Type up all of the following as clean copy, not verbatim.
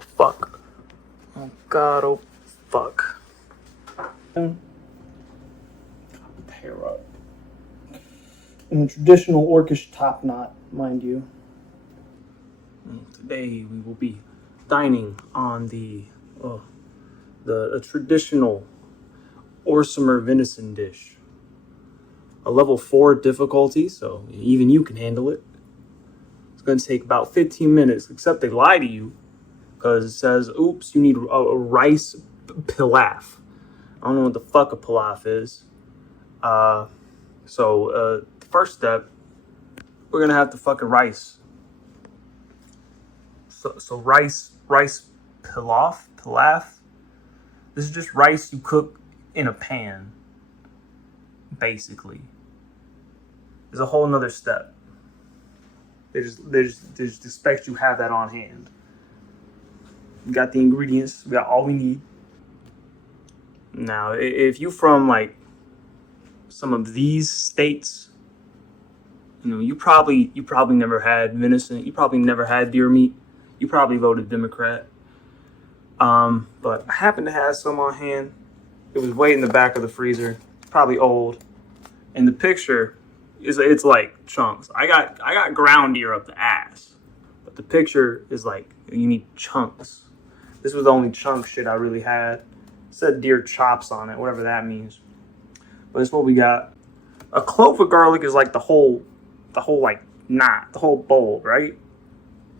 Oh fuck. Oh god, oh fuck. Put the hair up. In a traditional orcish top knot, mind you. Today we will be dining on a traditional Orsimer venison dish. A level 4 difficulty, so even you can handle it. It's going to take about 15 minutes, except they lie to you because it says, oops, you need a rice pilaf. I don't know what the fuck a pilaf is. The first step, we're going to have the fucking rice. So rice pilaf. This is just rice you cook in a pan, basically. There's a whole nother step. They just expect you have that on hand. We got the ingredients. We got all we need. Now, if you from like some of these states, you probably never had venison. You probably never had deer meat. You probably voted Democrat. But I happen to have some on hand. It was way in the back of the freezer. Probably old. And the picture it's like chunks. I got ground deer up the ass. But the picture is like you need chunks. This was the only chunk shit I really had. It said deer chops on it, whatever that means. But it's what we got. A clove of garlic is like the whole like knot, the whole bulb, right?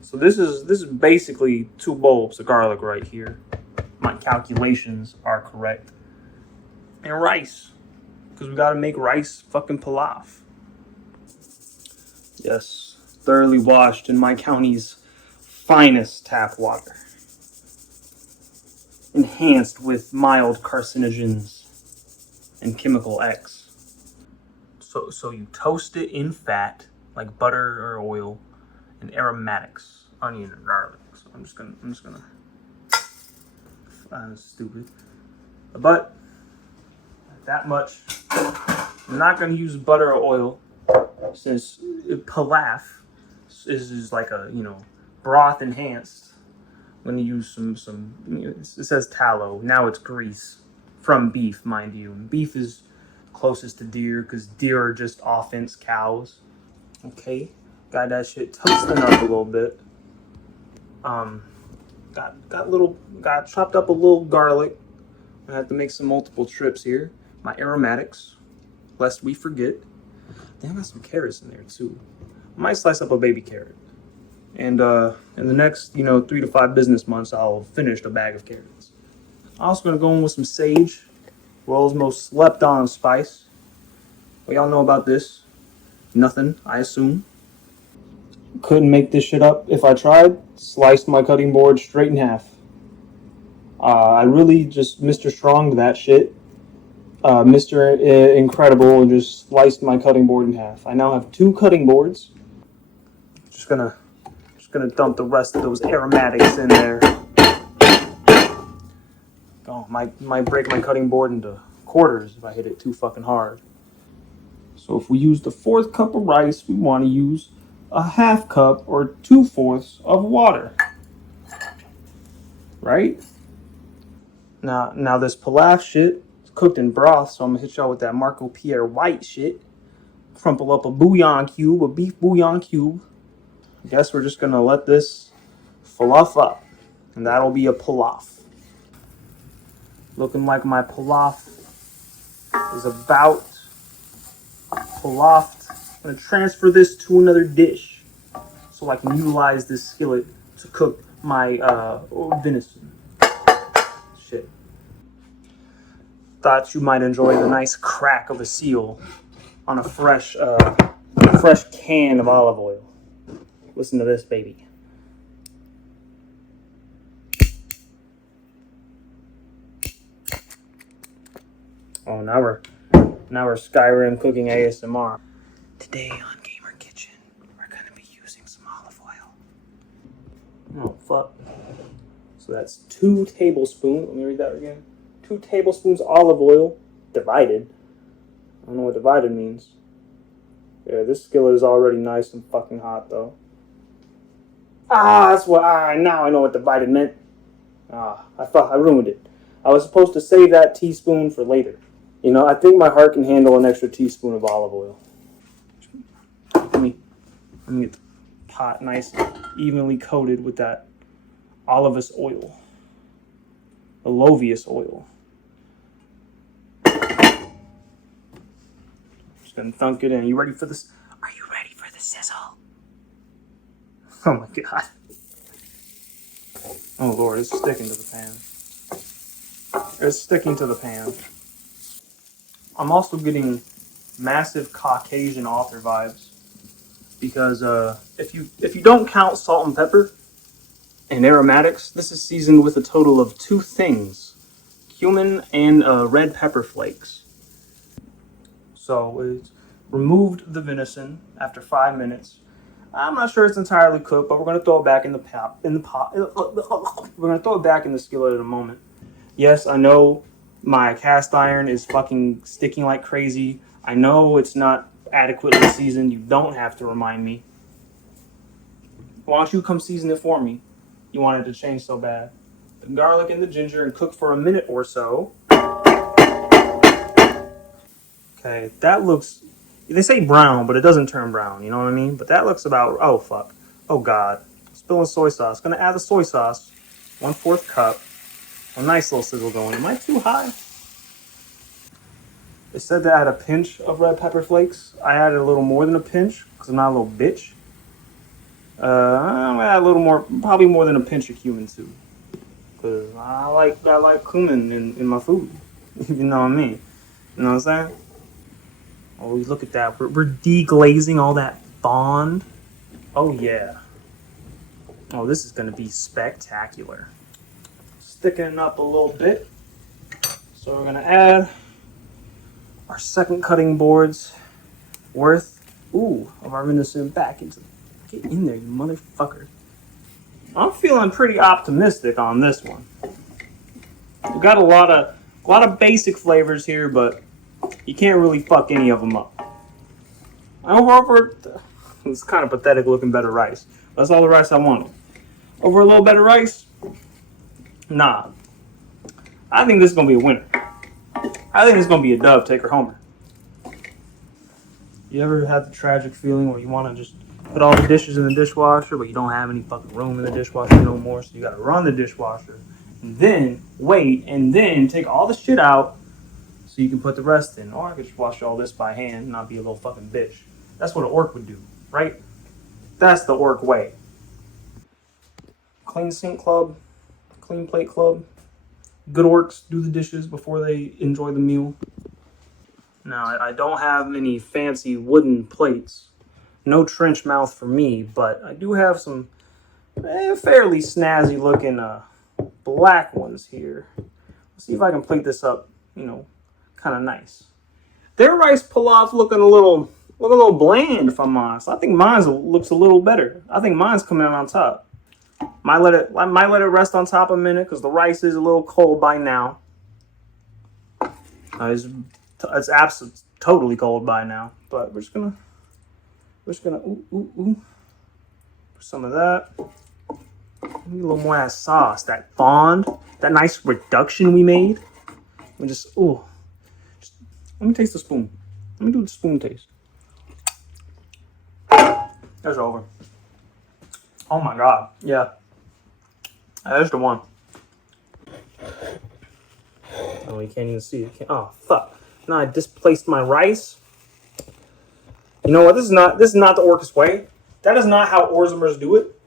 So this is basically 2 bulbs of garlic right here. My calculations are correct. And rice, because we gotta make rice fucking pilaf. Yes, thoroughly washed in my county's finest tap water. Enhanced with mild carcinogens and chemical X. So you toast it in fat, like butter or oil, and aromatics, onion and garlic. So I'm just gonna stupid. But that much. I'm not gonna use butter or oil since pilaf is like a broth enhanced. I'm gonna use some it says tallow. Now it's grease from beef, mind you. And beef is closest to deer because deer are just offense cows. Okay, got that shit toasting up a little bit. Got chopped up a little garlic. I have to make some multiple trips here. My aromatics, lest we forget. Damn, I got some carrots in there too. I might slice up a baby carrot. And in the next 3 to 5 business months, I'll finish a bag of carrots. I'm also gonna go in with some sage, world's most slept on spice. What y'all know about this? Nothing, I assume. Couldn't make this shit up if I tried. Sliced my cutting board straight in half. I really just Mr. Strong'd that shit. Mr. Incredible just sliced my cutting board in half. I now have 2 cutting boards. Just gonna dump the rest of those aromatics in there. Oh, might break my cutting board into quarters if I hit it too fucking hard. So if we use the 4th cup of rice, we want to use a 1/2 cup or 2/4 of water. Right? Now this pilaf shit is cooked in broth, so I'm gonna hit y'all with that Marco Pierre White shit. Crumple up a bouillon cube, a beef bouillon cube. I guess we're just gonna let this fluff up, and that'll be a pilaf. Looking like my pilaf is about pilafed. I'm gonna transfer this to another dish so I can utilize this skillet to cook my venison. Shit. Thought you might enjoy the nice crack of a seal on a fresh can of olive oil. Listen to this, baby. Oh, now we're Skyrim cooking ASMR. Today on Gamer Kitchen, we're gonna be using some olive oil. Oh fuck. So that's 2 tablespoons. Let me read that again. 2 tablespoons olive oil, divided. I don't know what divided means. Yeah, this skillet is already nice and fucking hot though. That's what now I know what divided meant. I ruined it. I was supposed to save that teaspoon for later. You know, I think my heart can handle an extra teaspoon of olive oil. Let me get the pot nice, evenly coated with that olivous oil. Alovius oil. Just gonna thunk it in. You ready for this? Are you ready for the sizzle? Oh my god. Oh lord, it's sticking to the pan. It's sticking to the pan. I'm also getting massive Caucasian author vibes because if you don't count salt and pepper and aromatics, this is seasoned with a total of 2 things: cumin and red pepper flakes. So it's removed the venison after 5 minutes. I'm not sure it's entirely cooked, but we're gonna throw it back in the pot. We're gonna throw it back in the skillet in a moment. Yes, I know my cast iron is fucking sticking like crazy. I know it's not adequately seasoned. You don't have to remind me. Why don't you come season it for me? You want it to change so bad. The garlic and the ginger and cook for a minute or so. Okay, that looks... They say brown, but it doesn't turn brown, you know what I mean? But that looks about... Oh, fuck. Oh, God. Spilling soy sauce. Gonna add the soy sauce. 1/4 cup. A nice little sizzle going. Am I too high? It said to add a pinch of red pepper flakes. I added a little more than a pinch, because I'm not a little bitch. I'm gonna add a little more, probably more than a pinch of cumin too. Because I like cumin in my food. You know what I mean? You know what I'm saying? Oh, look at that. We're deglazing all that fond. Oh, yeah. Oh, this is going to be spectacular. Sticking it up a little bit. So we're going to add our second cutting board's worth, of our venison back into... Get in there, you motherfucker. I'm feeling pretty optimistic on this one. We got a lot of basic flavors here, but you can't really fuck any of them up. It's kind of pathetic looking bed of rice. That's all the rice I wanted. Over a little bed of rice? Nah. I think this is going to be a winner. I think it's going to be a dub, take her homer. You ever had the tragic feeling where you want to just put all the dishes in the dishwasher, but you don't have any fucking room in the dishwasher no more, so you got to run the dishwasher, and then wait, and then take all the shit out so you can put the rest in? Or I could just wash all this by hand and not be a little fucking bitch. That's what an orc would do, right? That's the orc way. Clean sink club, clean plate club. Good orcs do the dishes before they enjoy the meal. Now, I don't have any fancy wooden plates. No trench mouth for me, but I do have some fairly snazzy looking black ones here. Let's see if I can plate this up, kind of nice. Their rice pilaf looking a little bland, if I'm honest. I think mine looks a little better. I think mine's coming out on top. Might let it rest on top a minute because the rice is a little cold by now. It's absolutely totally cold by now. But we're just gonna put some of that. Maybe a little more of that sauce, that fond, that nice reduction we made. We just let me taste the spoon. Let me do the spoon taste. That's over. Oh my god, yeah. That's the one. Oh, you can't even see it. Oh fuck! Now I displaced my rice. You know what? This is not the Orcus way. That is not how Orsimers do it.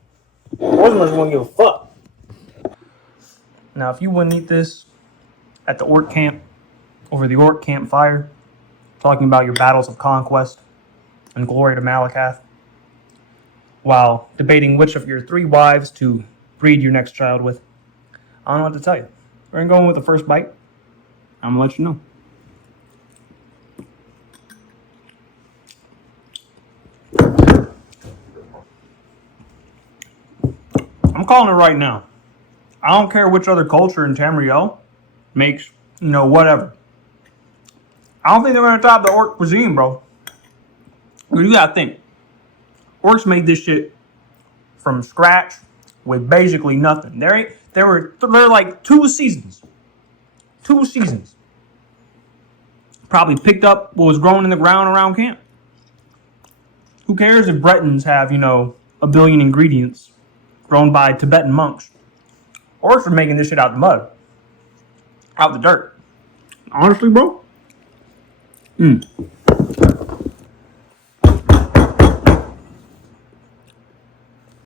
Orsimers won't give a fuck. Now, if you wouldn't eat this at the orc camp, over the orc campfire, talking about your battles of conquest and glory to Malakath, while debating which of your 3 wives to breed your next child with, I don't know what to tell you. We're going to go in with the first bite. I'm going to let you know. I'm calling it right now. I don't care which other culture in Tamriel makes, whatever. I don't think they're going to top the orc cuisine, bro. You got to think. Orcs made this shit from scratch with basically nothing. There were like 2 seasons. 2 seasons. Probably picked up what was growing in the ground around camp. Who cares if Bretons have, a billion ingredients grown by Tibetan monks? Or for making this shit out the mud. Out the dirt. Honestly, bro.